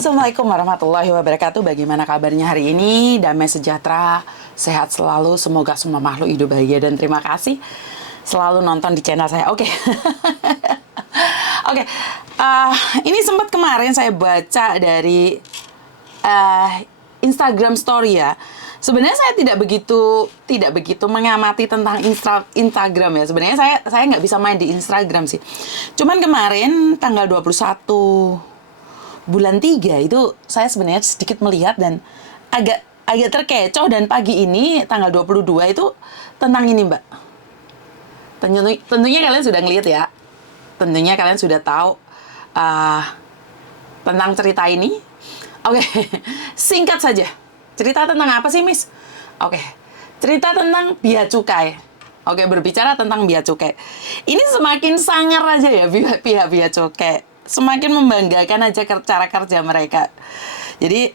Assalamualaikum warahmatullahi wabarakatuh. Bagaimana kabarnya hari ini? Damai sejahtera, sehat selalu. Semoga semua makhluk hidup bahagia dan terima kasih selalu nonton di channel saya. Oke. Oke. Ini sempat kemarin saya baca dari Instagram Story ya. Sebenarnya saya tidak begitu mengamati tentang Instagram ya. Sebenarnya saya nggak bisa main di Instagram sih. Cuman kemarin tanggal 21 bulan 3 itu saya sebenarnya sedikit melihat dan agak terkecoh, dan pagi ini tanggal 22 itu tentang ini, Mbak. Tentunya kalian sudah ngelihat ya. Tentunya kalian sudah tahu tentang cerita ini. Oke, singkat saja. Cerita tentang apa sih, Miss? Oke, cerita tentang bea cukai. Oke, berbicara tentang bea cukai. Ini semakin sangar aja ya pihak bea cukai. Semakin membanggakan aja cara kerja mereka. Jadi,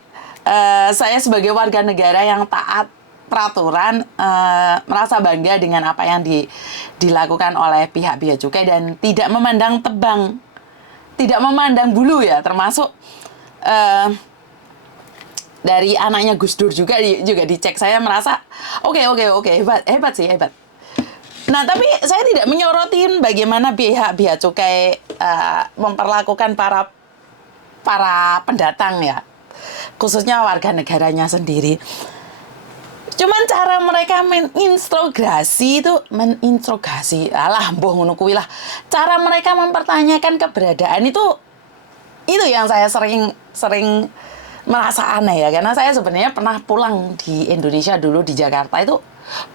saya sebagai warga negara yang taat peraturan, merasa bangga dengan apa yang dilakukan oleh pihak bea cukai dan tidak memandang tebang, tidak memandang bulu ya, termasuk dari anaknya Gus Dur juga dicek. Saya merasa oke, hebat sih. Nah, tapi saya tidak menyorotin bagaimana pihak bea cukai memperlakukan para pendatang ya, khususnya warga negaranya sendiri. Cuman cara mereka meninterogasi, alah, mbuh ngono kuwi lah. Cara mereka mempertanyakan keberadaan itu yang saya sering merasa aneh ya, karena saya sebenarnya pernah pulang di Indonesia dulu, di Jakarta itu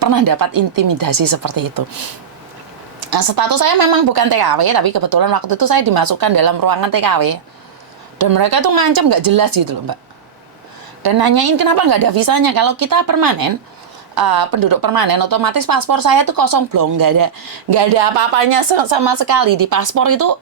pernah dapat intimidasi seperti itu. Nah, status saya memang bukan TKW, tapi kebetulan waktu itu saya dimasukkan dalam ruangan TKW. Dan mereka tuh ngancam nggak jelas gitu loh, Mbak. Dan nanyain kenapa nggak ada visanya. Kalau kita permanen, penduduk permanen, otomatis paspor saya tuh kosong blong, nggak ada apa-apanya sama sekali di paspor itu.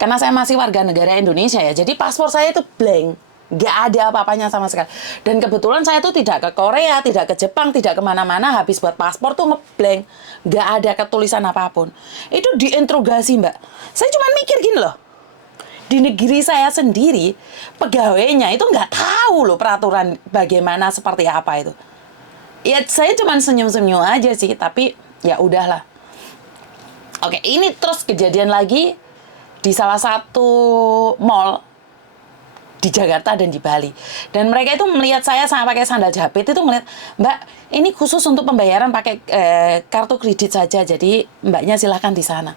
Karena saya masih warga negara Indonesia ya, jadi paspor saya itu blank. Nggak ada apa-apanya sama sekali. Dan kebetulan saya tuh tidak ke Korea, tidak ke Jepang, tidak kemana-mana. Habis buat paspor tuh ngeblank. Nggak ada ketulisan apapun. Itu diinterogasi, Mbak. Saya cuma mikir gini loh. Di negeri saya sendiri, pegawainya itu nggak tahu loh peraturan bagaimana, seperti apa itu. Ya, saya cuma senyum-senyum aja sih. Tapi ya udahlah. Oke, ini terus kejadian lagi di salah satu mall di Jakarta dan di Bali. Dan mereka itu melihat saya sama pakai sandal jepit, itu melihat, Mbak, ini khusus untuk pembayaran pakai kartu kredit saja, jadi Mbaknya silahkan di sana.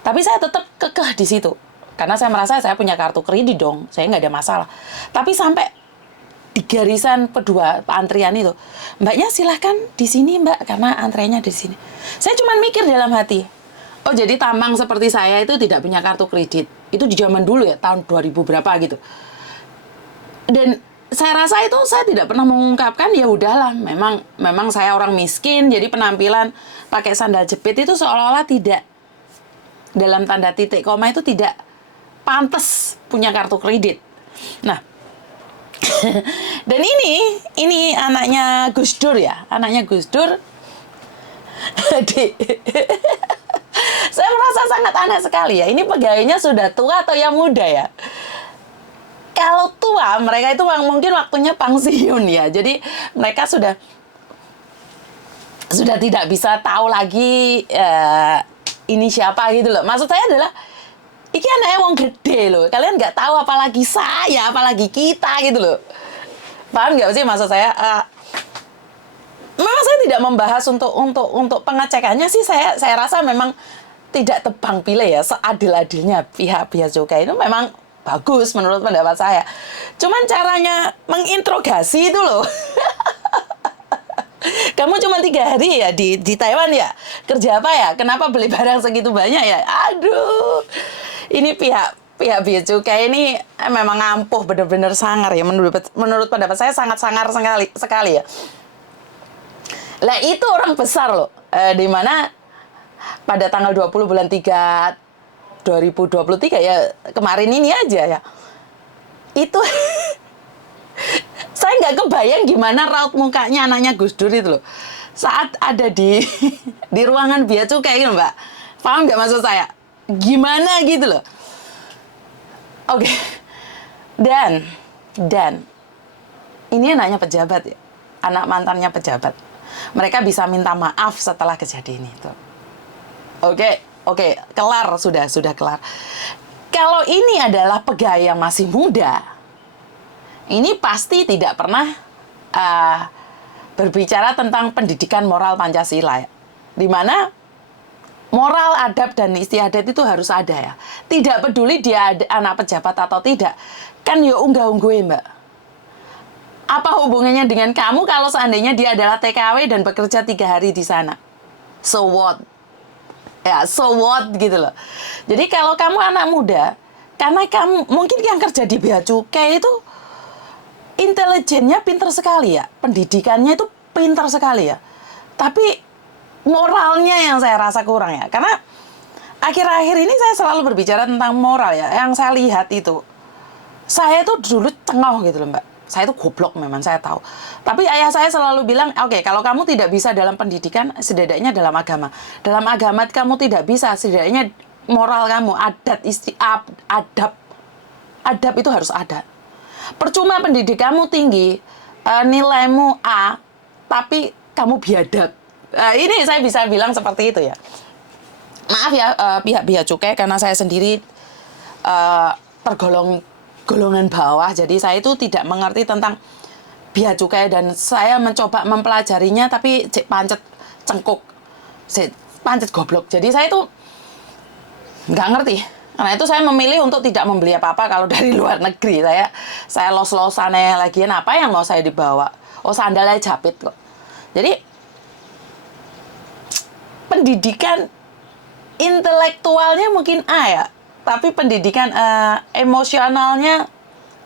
Tapi saya tetap kekeh di situ, karena saya merasa saya punya kartu kredit dong, saya nggak ada masalah. Tapi sampai di garisan kedua antrian itu, Mbaknya silahkan di sini, Mbak, karena antriannya di sini. Saya cuma mikir dalam hati, oh jadi tamang seperti saya itu tidak punya kartu kredit. Itu di zaman dulu ya, tahun 2000 berapa gitu. Dan saya rasa itu saya tidak pernah mengungkapkan, ya udahlah, memang saya orang miskin, jadi penampilan pakai sandal jepit itu seolah-olah tidak, dalam tanda titik koma itu tidak pantas punya kartu kredit. Nah, dan ini anaknya Gus Dur ya, anaknya Gus Dur. Saya merasa sangat aneh sekali ya, ini pegawainya sudah tua atau yang muda ya? Kalau tua, mereka itu mungkin waktunya pensiun ya. Jadi mereka sudah tidak bisa tahu lagi ini siapa gitu loh. Maksud saya adalah, ini anaknya wong gede loh. Kalian nggak tahu apalagi saya, apalagi kita gitu loh. Paham nggak sih maksud saya? Memang saya tidak membahas untuk pengecekannya sih. Saya rasa memang tidak tebang pilih ya, seadil-adilnya pihak bea cukai itu memang bagus menurut pendapat saya. Cuman caranya menginterogasi itu loh. Kamu cuma 3 hari ya di Taiwan ya? Kerja apa ya? Kenapa beli barang segitu banyak ya? Aduh. Ini pihak bea cukai ini memang ampuh, bener-bener sangar ya. Menurut pendapat saya sangat sangar sekali ya. Lah itu orang besar loh. Di mana pada tanggal 20 bulan 3 2023 ya, kemarin ini aja ya, itu saya nggak kebayang gimana raut mukanya anaknya Gus Dur itu loh saat ada di ruangan bea cukai gitu, Mbak. Paham nggak maksud saya? Gimana gitu loh. Oke. Dan Dan ini anaknya pejabat ya, anak mantannya pejabat. Mereka bisa minta maaf setelah kejadian itu. Oke, kelar, sudah kelar. Kalau ini adalah pegawai yang masih muda, ini pasti tidak pernah berbicara tentang pendidikan moral Pancasila ya. Dimana moral, adab, dan istiadat itu harus ada ya. Tidak peduli dia anak pejabat atau tidak. Kan ya unggah-ungguh Mbak. Apa hubungannya dengan kamu kalau seandainya dia adalah TKW dan bekerja 3 hari di sana? So what? Ya, so what gitu loh. Jadi kalau kamu anak muda, karena kamu mungkin yang kerja di Bea Cukai itu intelijennya pintar sekali ya. Pendidikannya itu pintar sekali ya. Tapi moralnya yang saya rasa kurang ya. Karena akhir-akhir ini saya selalu berbicara tentang moral ya. Yang saya lihat itu, saya itu dulu cengok gitu loh Mbak. Saya itu goblok memang, saya tahu. Tapi ayah saya selalu bilang, oke, kalau kamu tidak bisa dalam pendidikan, setidaknya dalam agama. Dalam agama kamu tidak bisa, setidaknya moral kamu, adab itu harus ada. Percuma pendidikanmu tinggi, nilaimu A, tapi kamu biadab. Ini saya bisa bilang seperti itu ya. Maaf ya pihak Bea Cukai, karena saya sendiri tergolong golongan bawah, jadi saya itu tidak mengerti tentang Bea Cukai dan saya mencoba mempelajarinya tapi pancet cengkuk, pancet goblok. Jadi saya itu nggak ngerti. Karena itu saya memilih untuk tidak membeli apa-apa kalau dari luar negeri. Saya los-losannya lagian apa yang mau saya dibawa. Oh, sandalnya japit kok. Jadi pendidikan intelektualnya mungkin A ya, tapi pendidikan emosionalnya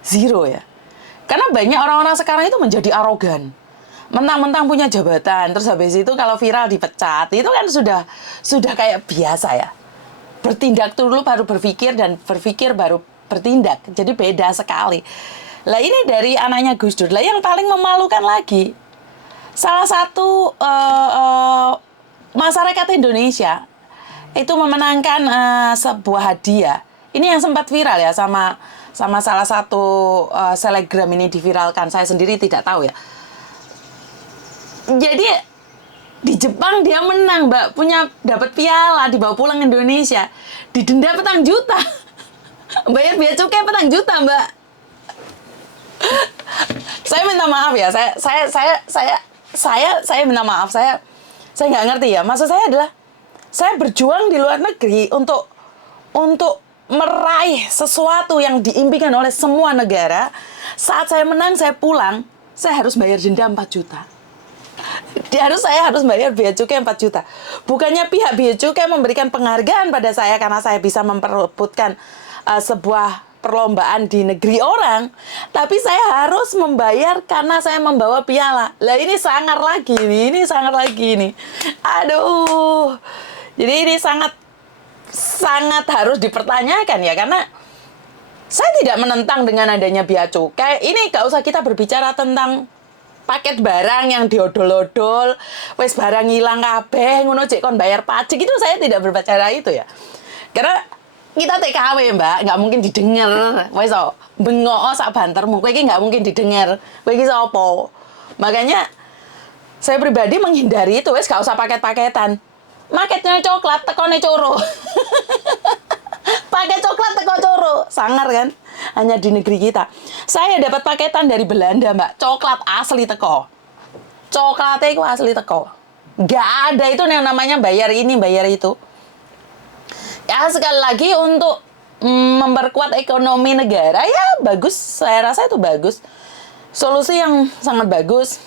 zero ya. Karena banyak orang-orang sekarang itu menjadi arogan. Mentang-mentang punya jabatan, terus habis itu kalau viral dipecat, itu kan sudah kayak biasa ya. Bertindak dulu baru berpikir, dan berpikir baru bertindak. Jadi beda sekali. Lah ini dari anaknya Gus Dur. Lah yang paling memalukan lagi, salah satu masyarakat Indonesia itu memenangkan sebuah hadiah. Ini yang sempat viral ya, sama salah satu selebgram ini diviralkan. Saya sendiri tidak tahu ya. Jadi di Jepang dia menang, Mbak, dapat piala, dibawa pulang Indonesia, didenda petang juta. Bayar Bea Cukai petang juta, Mbak. Saya minta maaf ya. Saya minta maaf. Saya nggak ngerti ya. Maksud saya adalah saya berjuang di luar negeri untuk meraih sesuatu yang diimpikan oleh semua negara. Saat saya menang, saya pulang, saya harus bayar denda 4 juta. Saya harus bayar Bea Cukai 4 juta. Bukannya pihak Bea Cukai memberikan penghargaan pada saya karena saya bisa memperebutkan sebuah perlombaan di negeri orang, tapi saya harus membayar karena saya membawa piala. Lah ini sangar lagi nih. Aduh. Jadi ini sangat harus dipertanyakan ya, karena saya tidak menentang dengan adanya Bea Cukai. Ini gak usah kita berbicara tentang paket barang yang diodol-odol, wes barang hilang kabeh, ngono cek kon bayar pajak, itu saya tidak berbicara itu ya. Karena kita TKW, Mbak, nggak mungkin didengar. Wes bengok sak bantermu, kowe iki nggak mungkin didengar. Kowe iki sapa? Makanya saya pribadi menghindari itu, wes gak usah paket-paketan. Maketnya coklat, tekone coro. Paket coklat teko coro, sangar kan? Hanya di negeri kita. Saya dapat paketan dari Belanda, Mbak. Coklat asli teko. Coklatnya itu asli teko. Nggak ada itu yang namanya bayar ini, bayar itu. Ya sekali lagi untuk memperkuat ekonomi negara, ya bagus. Saya rasa itu bagus. Solusi yang sangat bagus.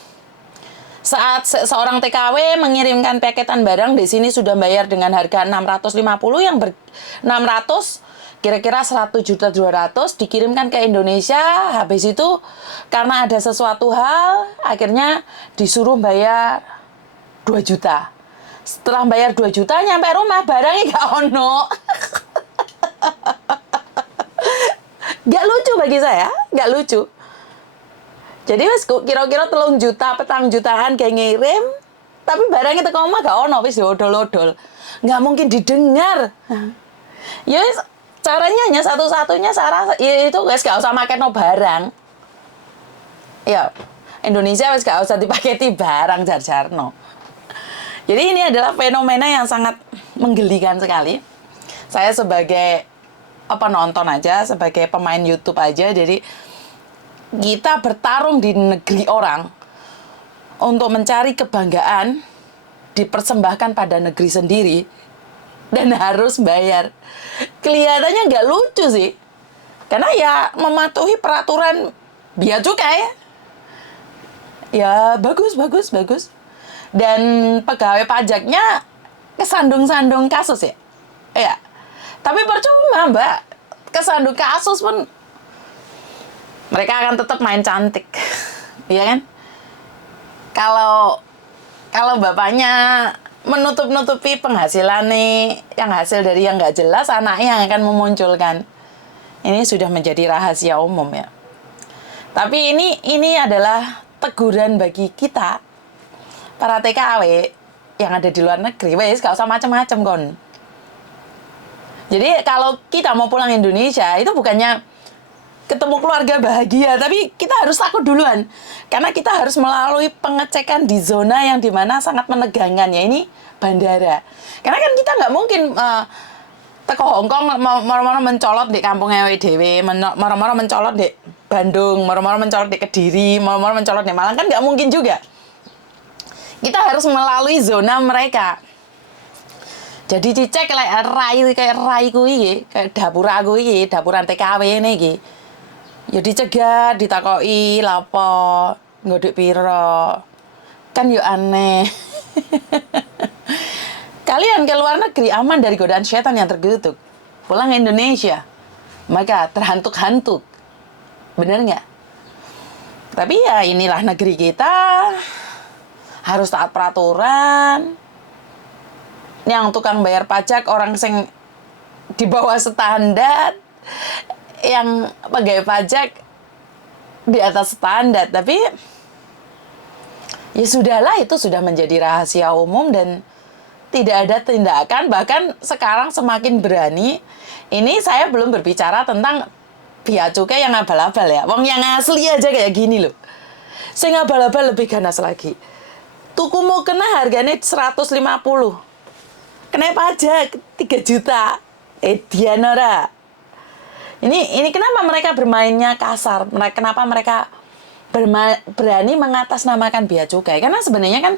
Saat seorang TKW mengirimkan paketan barang di sini sudah bayar dengan harga 650, yang 600 kira-kira 100.200.000 dikirimkan ke Indonesia. Habis itu karena ada sesuatu hal akhirnya disuruh bayar 2 juta. Setelah bayar 2 juta nyampe rumah barangnya gak ono. Gak lucu bagi saya, gak lucu. Jadi wis kira-kira 3 juta, 4 jutaan kayak ngirim, tapi barangnya teko omah gak ono, wis diodol-odol. Gak mungkin didengar. Ya wis caranya hanya satu-satunya, saya rasa ya itu wis gak usah make no barang. Ya, Indonesia wis gak usah dipaketi barang jar-jarno. Jadi ini adalah fenomena yang sangat menggelikan sekali. Saya sebagai nonton aja, sebagai pemain YouTube aja, jadi kita bertarung di negeri orang untuk mencari kebanggaan dipersembahkan pada negeri sendiri dan harus bayar. Kelihatannya nggak lucu sih, karena ya mematuhi peraturan bea cukai. Ya bagus. Dan pegawai pajaknya kesandung-sandung kasus ya. Ya. Tapi percuma, Mbak. Kesandung kasus pun mereka akan tetap main cantik. Iya kan? Kalau bapaknya menutup-nutupi penghasilan nih, yang hasil dari yang nggak jelas, anaknya yang akan memunculkan. Ini sudah menjadi rahasia umum ya. Tapi ini adalah teguran bagi kita, para TKW yang ada di luar negeri. Wes, gak usah macam-macam kon. Jadi kalau kita mau pulang Indonesia, itu bukannya ketemu keluarga bahagia, tapi kita harus takut duluan. Karena kita harus melalui pengecekan di zona yang dimana sangat menegangkan, ya ini bandara. Karena kan kita nggak mungkin teko Hongkong moro-moro mencolot di kampungnya WDW, moro-moro mencolot di Bandung, moro-moro mencolot di Kediri, moro-moro mencolot di Malang, kan nggak mungkin juga. Kita harus melalui zona mereka. Jadi dicek kayak rai kuwi, kayak dapur aku iki, dapuran TKW ini iki. Ya dicegat, ditakoki lapo, ngodek piro. Kan yo aneh. Kalian ke luar negeri aman dari godaan setan yang terkutuk. Pulang ke Indonesia, maka terhantuk-hantuk. Bener nggak? Tapi ya inilah negeri kita. Harus taat peraturan. Yang tukang bayar pajak orang sing di bawah standar, yang pegawai pajak di atas standar. Tapi ya sudahlah, itu sudah menjadi rahasia umum dan tidak ada tindakan. Bahkan sekarang semakin berani. Ini saya belum berbicara tentang bea cukai yang abal-abal ya. Wong yang asli aja kayak gini loh. Saya abal-abal lebih ganas lagi. Tuku mau kena harganya 150. Kena pajak 3 juta. Dianora. Ini kenapa mereka bermainnya kasar? Kenapa mereka berani mengatasnamakan bea cukai? Karena sebenarnya kan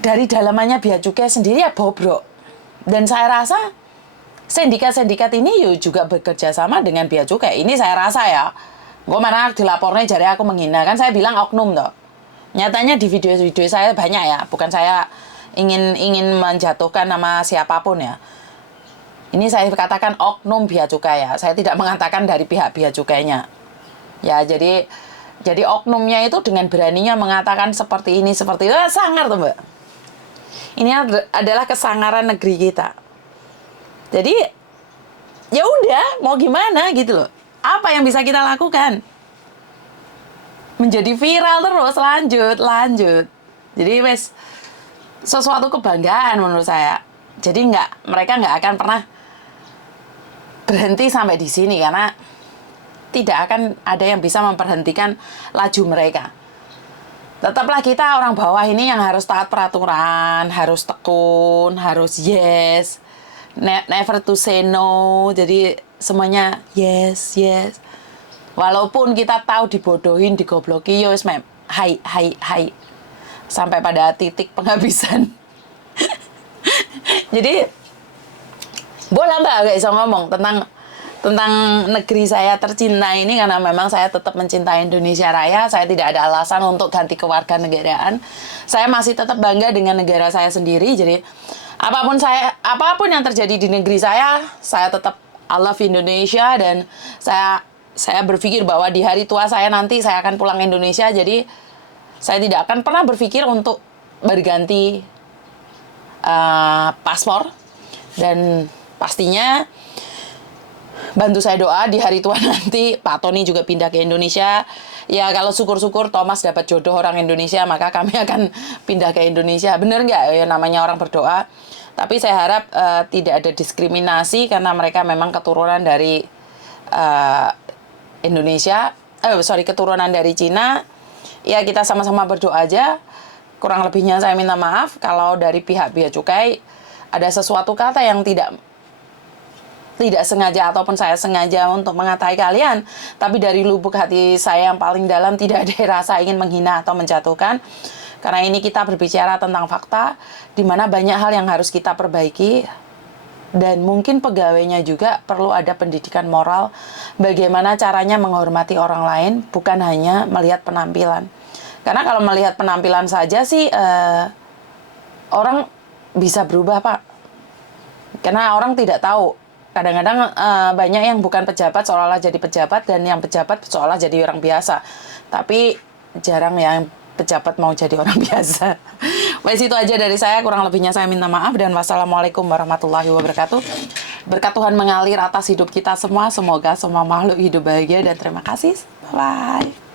dari dalamannya bea cukai sendiri ya bobrok. Dan saya rasa sindikat-sindikat ini juga bekerja sama dengan bea cukai. Ini saya rasa ya. Gue mana dilapornya jari aku menghina. Kan saya bilang oknum toh. Nyatanya di video-video saya banyak ya. Bukan saya ingin menjatuhkan nama siapapun ya. Ini saya katakan oknum bea cukai ya. Saya tidak mengatakan dari pihak bea cukainya. Ya, jadi oknumnya itu dengan beraninya mengatakan seperti ini, seperti itu. Sangar tuh, Mbak. Ini adalah kesangaran negeri kita. Jadi, ya udah, mau gimana gitu loh. Apa yang bisa kita lakukan? Menjadi viral terus, lanjut. Jadi, wes, sesuatu kebanggaan menurut saya. Jadi mereka nggak akan pernah berhenti sampai di sini karena tidak akan ada yang bisa memberhentikan laju mereka. Tetaplah kita orang bawah ini yang harus taat peraturan, harus tekun, harus yes, never to say no. Jadi semuanya yes. Walaupun kita tahu dibodohin, digobloki, yo wis hai. Sampai pada titik penghabisan. Jadi boleh Mbak gak bisa ngomong tentang negeri saya tercinta ini, karena memang saya tetap mencintai Indonesia Raya. Saya tidak ada alasan untuk ganti kewarganegaraan. Saya masih tetap bangga dengan negara saya sendiri. Jadi apapun yang terjadi di negeri saya tetap I love Indonesia. Dan saya berpikir bahwa di hari tua saya nanti saya akan pulang Indonesia. Jadi saya tidak akan pernah berpikir untuk berganti paspor. Dan pastinya bantu saya doa di hari tua nanti Pak Tony juga pindah ke Indonesia. Ya kalau syukur-syukur Thomas dapat jodoh orang Indonesia, maka kami akan pindah ke Indonesia. Bener nggak ya namanya orang berdoa? Tapi saya harap tidak ada diskriminasi karena mereka memang keturunan dari Indonesia. keturunan dari Cina. Ya kita sama-sama berdoa aja. Kurang lebihnya saya minta maaf kalau dari pihak bea cukai ada sesuatu kata yang tidak sengaja ataupun saya sengaja untuk mengatai kalian, tapi dari lubuk hati saya yang paling dalam tidak ada rasa ingin menghina atau menjatuhkan. Karena ini kita berbicara tentang fakta, di mana banyak hal yang harus kita perbaiki, dan mungkin pegawainya juga perlu ada pendidikan moral, bagaimana caranya menghormati orang lain, bukan hanya melihat penampilan. Karena kalau melihat penampilan saja sih, orang bisa berubah, Pak. Karena orang tidak tahu. Kadang-kadang banyak yang bukan pejabat seolah-olah jadi pejabat, dan yang pejabat seolah jadi orang biasa. Tapi jarang yang pejabat mau jadi orang biasa. Wes itu aja dari saya, kurang lebihnya saya minta maaf, dan wassalamualaikum warahmatullahi wabarakatuh. Berkat Tuhan mengalir atas hidup kita semua, semoga semua makhluk hidup bahagia, dan terima kasih. Bye-bye.